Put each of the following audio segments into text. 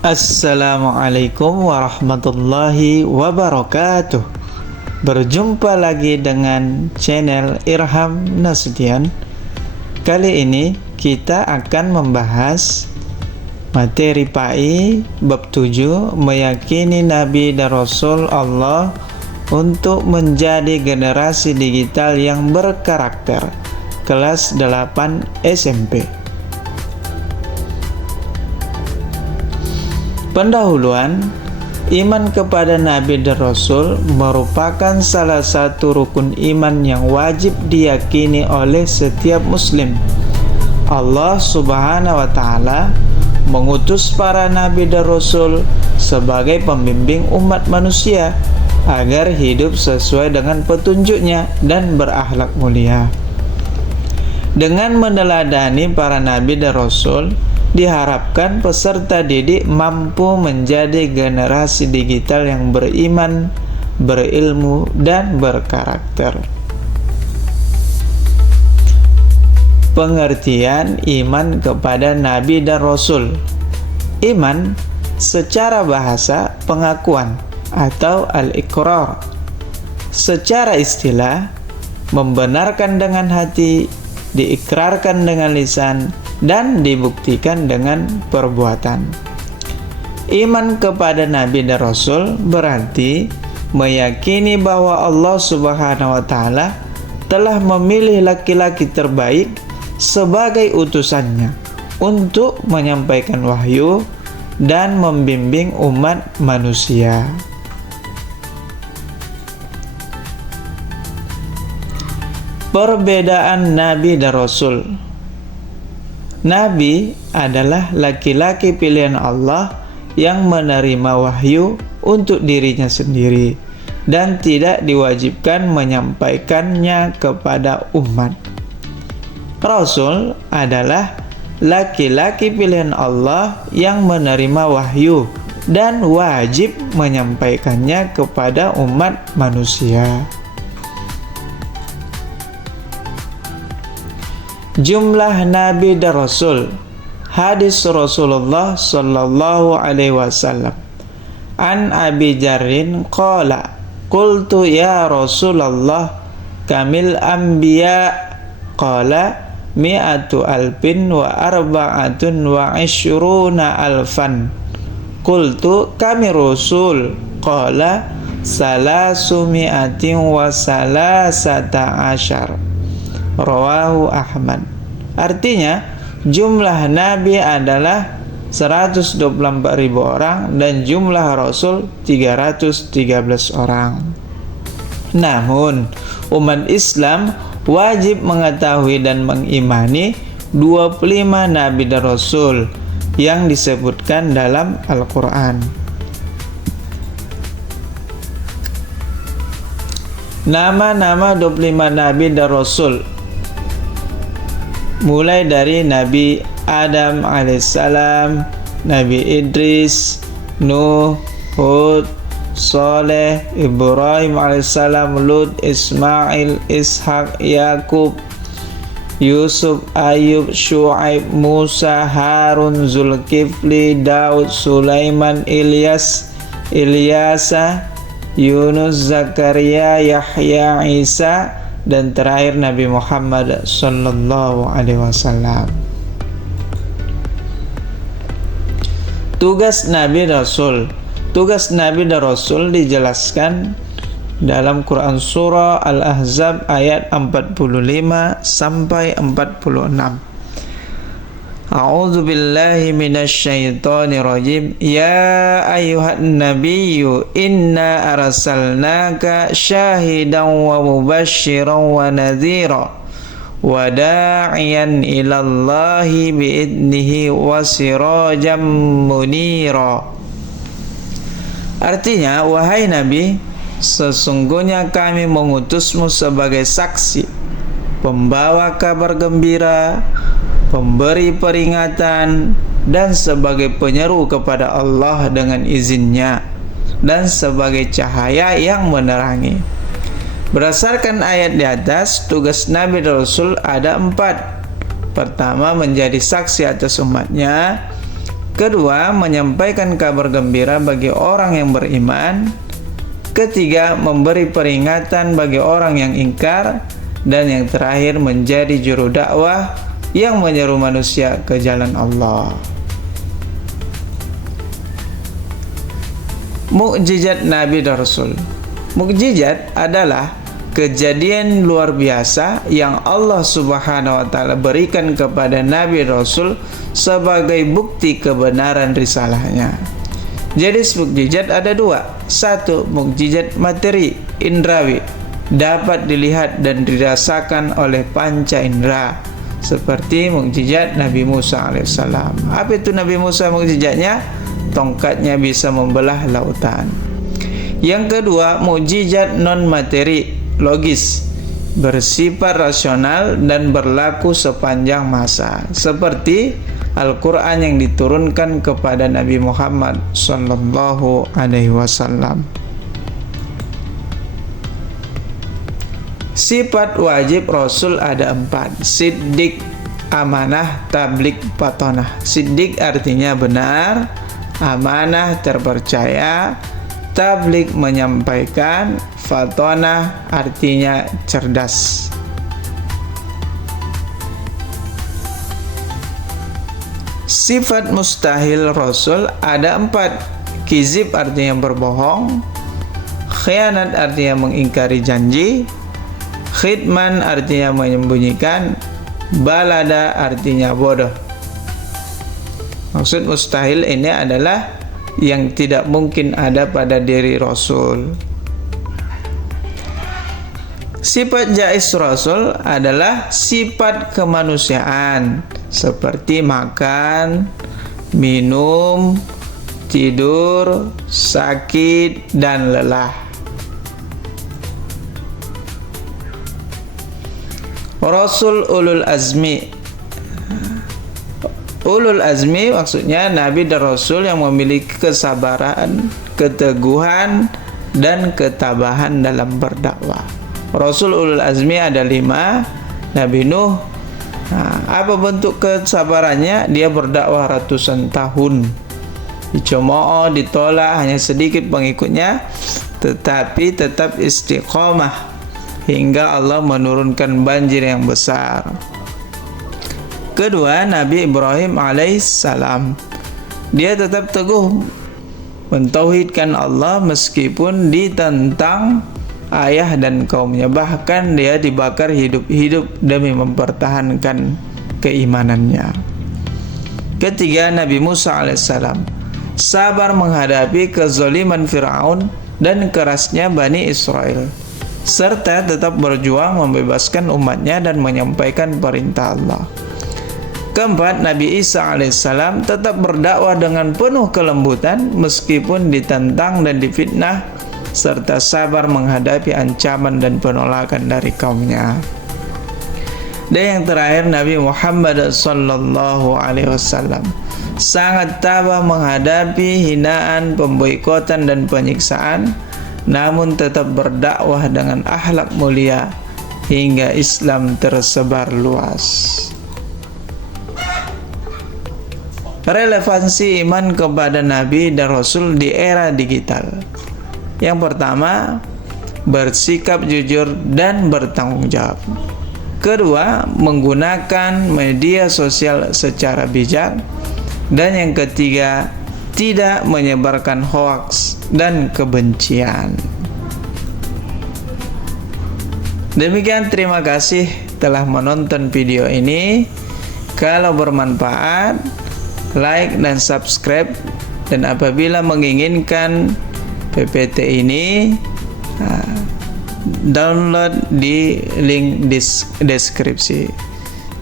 Assalamualaikum warahmatullahi wabarakatuh. Berjumpa lagi dengan channel Irham Nasution. Kali ini kita akan membahas materi PAI bab 7, meyakini Nabi dan Rasul Allah untuk menjadi generasi digital yang berkarakter, kelas 8 SMP. Pendahuluan, iman kepada Nabi dan Rasul merupakan salah satu rukun iman yang wajib diyakini oleh setiap muslim. Allah Subhanahu wa Ta'ala mengutus para Nabi dan Rasul sebagai pembimbing umat manusia agar hidup sesuai dengan petunjuknya dan berakhlak mulia. Dengan meneladani para Nabi dan Rasul, diharapkan peserta didik mampu menjadi generasi digital yang beriman, berilmu, dan berkarakter. Pengertian iman kepada Nabi dan Rasul. Iman secara bahasa pengakuan atau al-iqrar. Secara istilah, membenarkan dengan hati, diikrarkan dengan lisan, dan dibuktikan dengan perbuatan. Iman kepada Nabi dan Rasul berarti meyakini bahwa Allah Subhanahu wa Ta'ala telah memilih laki-laki terbaik sebagai utusannya untuk menyampaikan wahyu dan membimbing umat manusia. Perbedaan Nabi dan Rasul. Nabi adalah laki-laki pilihan Allah yang menerima wahyu untuk dirinya sendiri dan tidak diwajibkan menyampaikannya kepada umat. Rasul adalah laki-laki pilihan Allah yang menerima wahyu dan wajib menyampaikannya kepada umat manusia. Jumlah Nabi dan Rasul. Hadis Rasulullah sallallahu alaihi wasallam. An Abi Jarrin qala qultu ya Rasulullah kamil anbiya qala mi'atu alfin wa arba'atun wa ishruna alfan qultu kami Rasul qala salasu mi'atin wa salasata asyar. Rawahu Ahmad. Artinya jumlah Nabi adalah 124.000 orang dan jumlah Rasul 313 orang. Namun umat Islam wajib mengetahui dan mengimani 25 Nabi dan Rasul yang disebutkan dalam Al-Quran. Nama-nama 25 Nabi dan Rasul mulai dari Nabi Adam alaihissalam, Nabi Idris, Nuh, Hud, Saleh, Ibrahim alaihissalam, Lut, Ismail, Ishak, Yakub, Yusuf, Ayub, Syuaib, Musa, Harun, Zulkifli, Daud, Sulaiman, Ilyasa, Yunus, Zakaria, Yahya, Isa, dan terakhir Nabi Muhammad sallallahu alaihi wasallam. Tugas Nabi Rasul. Tugas Nabi dan Rasul dijelaskan dalam Quran surah Al-Ahzab ayat 45 sampai 46. A'udzu billahi minasyaitonir rajim. Ya ayyuhan nabiyyu inna arsalnaka syahidan wa mubasysyiran wa nadhira wa da'iyan ilallahi biidnihi wa sirajan munira. Artinya, wahai Nabi, sesungguhnya kami mengutusmu sebagai saksi, pembawa kabar gembira, pemberi peringatan, dan sebagai penyeru kepada Allah dengan izinnya, dan sebagai cahaya yang menerangi. Berdasarkan ayat di atas, tugas Nabi dan Rasul ada 4. Pertama, menjadi saksi atas umatnya. Kedua, menyampaikan kabar gembira bagi orang yang beriman. Ketiga, memberi peringatan bagi orang yang ingkar. Dan yang terakhir, menjadi juru dakwah yang menyeru manusia ke jalan Allah. Mukjizat Nabi dan Rasul. Mukjizat adalah kejadian luar biasa yang Allah Subhanahu wa taala berikan kepada Nabi Rasul sebagai bukti kebenaran risalahnya. Jadi mukjizat ada dua. Satu, mukjizat materi, indrawi, dapat dilihat dan dirasakan oleh panca indera, seperti mukjizat Nabi Musa alaihissalam. Apa itu Nabi Musa mukjizatnya? Tongkatnya bisa membelah lautan. Yang kedua, mukjizat non materi, logis, bersifat rasional dan berlaku sepanjang masa, seperti Al-Quran yang diturunkan kepada Nabi Muhammad sallallahu alaihi wasallam. Sifat wajib Rasul ada 4: siddiq, amanah, tabligh, fatonah. Siddiq artinya benar, amanah terpercaya, tabligh menyampaikan, fatonah artinya cerdas. Sifat mustahil Rasul ada 4: kizib artinya berbohong, khianat artinya mengingkari janji, khidman artinya menyembunyikan, balada artinya bodoh. Maksud mustahil ini adalah yang tidak mungkin ada pada diri Rasul. Sifat jaiz Rasul adalah sifat kemanusiaan, seperti makan, minum, tidur, sakit, dan lelah. Rasul ulul azmi. Ulul azmi maksudnya Nabi dan Rasul yang memiliki kesabaran, keteguhan, dan ketabahan dalam berdakwah. Rasul ulul azmi ada 5. Nabi Nuh, apa bentuk kesabarannya? Dia berdakwah ratusan tahun, dicemooh, ditolak, hanya sedikit pengikutnya, tetapi tetap istiqomah hingga Allah menurunkan banjir yang besar. Kedua, Nabi Ibrahim alaihissalam, dia tetap teguh mentauhidkan Allah meskipun ditentang ayah dan kaumnya, bahkan dia dibakar hidup-hidup demi mempertahankan keimanannya. Ketiga, Nabi Musa alaihissalam sabar menghadapi kezaliman Fir'aun dan kerasnya Bani Israel, serta tetap berjuang membebaskan umatnya dan menyampaikan perintah Allah. Keempat, Nabi Isa alaihissalam tetap berdakwah dengan penuh kelembutan meskipun ditentang dan difitnah, serta sabar menghadapi ancaman dan penolakan dari kaumnya. Dan yang terakhir, Nabi Muhammad sallallahu alaihi wasallam sangat tabah menghadapi hinaan, pemboikotan, dan penyiksaan, namun tetap berdakwah dengan akhlak mulia hingga Islam tersebar luas. Relevansi iman kepada Nabi dan Rasul di era digital. Yang pertama, bersikap jujur dan bertanggung jawab. Kedua, menggunakan media sosial secara bijak. Dan yang ketiga, tidak menyebarkan hoaks dan kebencian. Demikian, terima kasih telah menonton video ini. Kalau bermanfaat, like dan subscribe. Dan apabila menginginkan PPT ini, download di link deskripsi.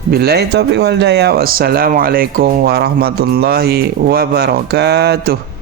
Billahi taufiq wal hidayah. Wassalamualaikum warahmatullahi wabarakatuh.